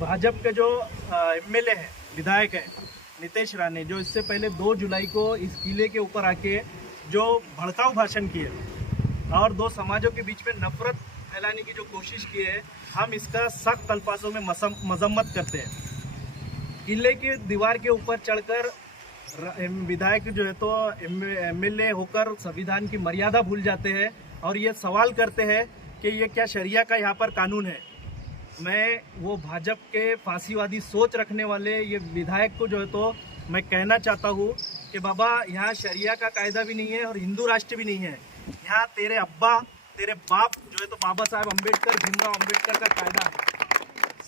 भाजपा के जो एमएलए हैं, विधायक हैं नितेश राणे, जो इससे पहले 2 जुलाई को इस किले के ऊपर आके जो भड़काऊ भाषण किए और 2 समाजों के बीच में नफरत फैलाने की जो कोशिश की है, हम इसका सख्त अल्फाजों में मजम्मत करते हैं। किले की दीवार के ऊपर चढ़कर विधायक जो है तो एमएलए होकर संविधान की मर्यादा भूल जाते हैं और ये सवाल करते हैं कि ये क्या शरिया का यहाँ पर कानून है। मैं वो भाजपा के फांसीवादी सोच रखने वाले ये विधायक को जो है तो मैं कहना चाहता हूँ कि बाबा, यहाँ शरिया का कायदा भी नहीं है और हिंदू राष्ट्र भी नहीं है। यहाँ तेरे अब्बा, तेरे बाप जो है तो बाबा साहब अम्बेडकर, भीमराव अम्बेडकर का कायदा है,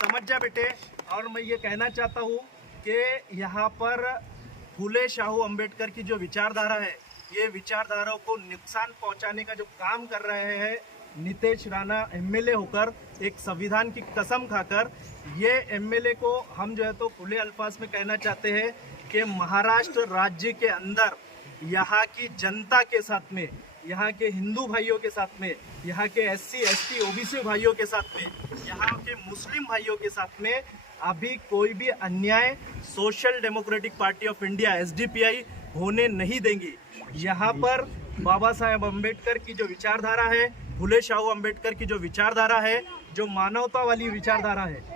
समझ जा बेटे। और मैं ये कहना चाहता हूँ कि यहाँ पर फूले शाहू अम्बेडकर की जो विचारधारा है, ये विचारधाराओं को नुकसान पहुँचाने का जो काम कर रहे हैं नितेश राणा एमएलए होकर, एक संविधान की कसम खाकर, ये एमएलए को हम जो है तो खुले अल्फाज में कहना चाहते हैं कि महाराष्ट्र राज्य के अंदर यहाँ की जनता के साथ में, यहाँ के हिंदू भाइयों के साथ में, यहाँ के SC ST OBC भाइयों के साथ में, यहाँ के मुस्लिम भाइयों के साथ में अभी कोई भी अन्याय social democratic party of India SDPI होने नहीं देंगी। यहाँ पर बाबा साहेब अम्बेडकर की जो विचारधारा है, फूले शाहू अम्बेडकर की जो विचारधारा है, जो मानवता वाली विचारधारा है,